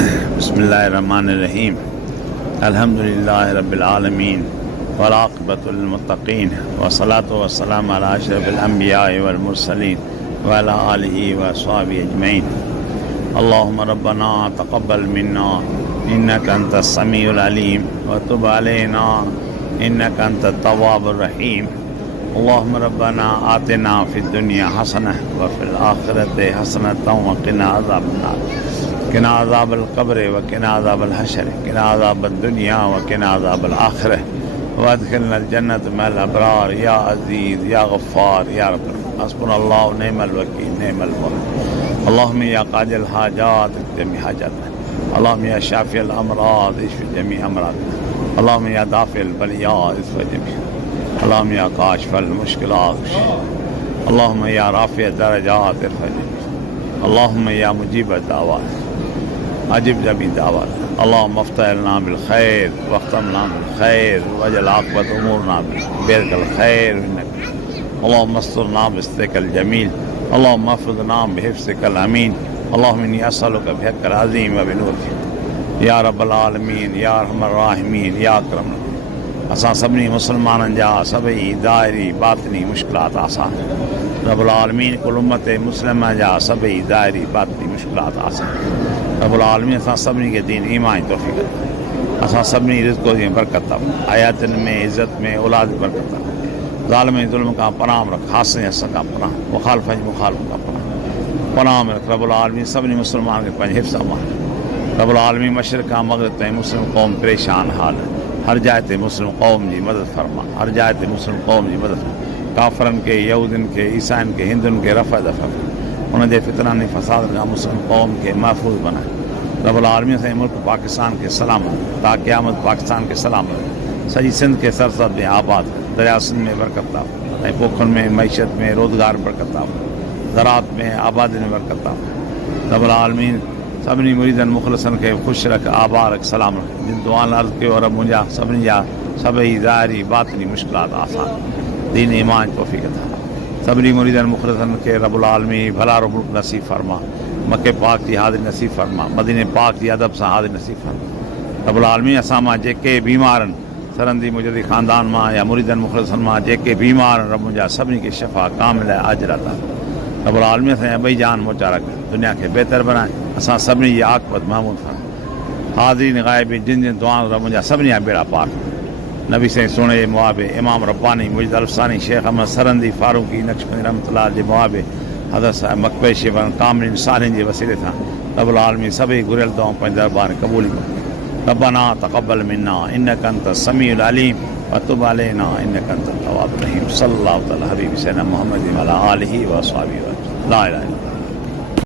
बिस्मिल्लाहिर्रहमानिर्रहीम अल्हम्दुलिल्लाहि रब्बिल आलमीन वल आक़िबतु लिल मुत्तक़ीन वस्सलातु वस्सलामु अला अशरफिल अंबिया'i वल मुरसलीन व अला आलिहि व अस्हाबिहि अजमईन। अल्लाहुम्मा रब्बना तक़ब्बल मिन्ना इन्नका अंतस समीउल अलीम व तुब अलैना इन्नका अंतत तव्वाबुर रहीम। अल्लाहुम्मा रब्बना आतिना फिद दुनिया हसनह व फिल आखिरति हसनतन व क़िना अज़ाबन नार। किना अज़ाबल क़ब्र व किना अज़ाबल हशर किना अज़ाबद दुनिया व किना अज़ाबल आखिरह वअदखिलनल जन्नत मअल अबरार या अज़ीज़ या गफ़्फ़ार या रब। हस्बुनल्लाहु व निअमल वकील निअमल मौला। अल्लाहुम्मा या क़ादिल हाजात इक़्दी हाजतना। अल्लाहुम्मा या शाफ़िअल अमराज़ इश्फ़ि जमी अमराज़ना। अल्लाहुम्मा या दाफ़िअल बलियात इश्फ़ि जमी। अल्लाहुम्मा या काशिफ़ल मुश्किलात। अल्लाहुम्मा या राफ़िअ दरजात इरफ़अ जमी। अल्लाहुम्मा या मुजीब दावात अजिब जमी दावत। अल्लाहुम्मा अफ़्तह लना बिल खैर वख्तम लना बिल खैर वजअल आक़िबत उमूरना बिल खैर इन्नक। अल्लाहुम्मा अस्तिरना बिस्तिरकल जमील। अल्लाहुम्मा अहफ़िज़ना बिहिफ़्ज़िकल अमीन। अल्लाहुम्मा इन्नी असअलुका बिहक़्क़िल अज़ीम व बिनूरिक या रब्बल आलमीन या अरहमर राहिमीन या अकरम। असां सभिनी मुसलमाननि जा सभई दायरी बातिनी मुश्किलात आसान। रब्बुल आलमीन कुल उम्मत मुस्लिमा जा सभई दायरी बातिनी मुश्किलात आसान। रब्बुल आलमीन असां सभिनी खे दीन ईमान जी तौफ़ीक़ अता। असां सभिनी रिज़्क़ जी बरकत अता। हयातुनि में इज़्ज़त में औलाद जी बरकत अता। ज़ालिम जी ज़ुल्म खां पनाह रख। हासिन हसन खां पनाह। मुख़ालिफ़ जी मुख़ालिफ़ खां पनाह में रख। रब्बुल आलमीन सभिनी मुस्लमान खे पंहिंजे हिफ़्ज़ मां। रब्बुल आलमीन मशरिक़ खां मग़रिब ताईं मुस्लिम क़ौम परेशान हाल। हर जाइ ते मुस्लिम क़ौम जी मदद फरमा। हर जाइ ते मुस्लिम क़ौम जी मदद। काफ़िरनि खे यहूदियुनि खे ईसाइनि खे हिंदुनि खे रफ़ा दफ़ा उनजे फितनानी फ़साद खां मुस्लिम क़ौम खे महफ़ूज़ बनाए। रब्बुल आलमीन असांजे मुल्क पाकिस्तान खे सलामत ता क़यामत पाकिस्तान खे सलामत। सॼी सिंध खे सरसद में आबाद। दरिया सिंध में बरकत था ऐं पोखनि में मईशत में रोज़गार बरकत था। ज़राअत में आबादी में बरकत था। रब्बुल आलमीन सभिनी मुरीदनि मुख़लिसनि खे ख़ुशि रख आबाद रख सलाम रख। जिन दुआनि अर्ज़ु कयो रब मुंहिंजा सभिनी जा सभई ज़ाहिरी बातिनी मुश्किलात आसान। दीन ईमान जी तौफ़ीक़ अता। सभिनी मुरीदनि मुख़लिसनि खे रब्बुल आलमीन भलारो मुल्क नसीब फरमा। मके पाक जी हाज़िरी नसीब फरमा। मदीने पाक जी अदब सां हाज़िरी नसीब फरमा। रब्बुल आलमीन असां मां जेके बीमार आहिनि सरंदी मुजदी ख़ानदान मां या मुरीदनि मुख़लिसनि मां जेके बीमार आहिनि रब मुंहिंजा सभिनी खे शफ़ा कामिल आजिल अता। रब्बुल आलमीन असांजा ॿई जान मोचा रख। दुनिया खे बहितर बनाए। असां सभिनी जी आक़िबत महमूद फरमा। हाज़िरीन ग़ाइबीन जिन जिन दुआनि रब मुंहिंजा सभिनी जा बेड़ा पार। नबी साईं सोणे जे मुआबे इमाम रब्बानी मुजिद अल्फ़सानी शेख अहमद सरंदी फारूकी नक्शबंदी रहमतुल्लाह जे मुआबे हज़रत साहिब मकबे शिवन कामिलिन सालिन जे वसीले सां रब्बुल आलमीन सभई घुरियल दुआऊं पंहिंजे दरबार क़बूल कयो। रब्बना तक़ब्बल मिन्ना इन्नका अंतस समीउल अलीम व तुब अलैना इन्नका अंतत तव्वाबुर रहीम। सल्लल्लाहु तआला हबीब सैयदना मुहम्मद व अला आलिहि व अस्हाबिहि व ला इलाहा इल्लल्लाह।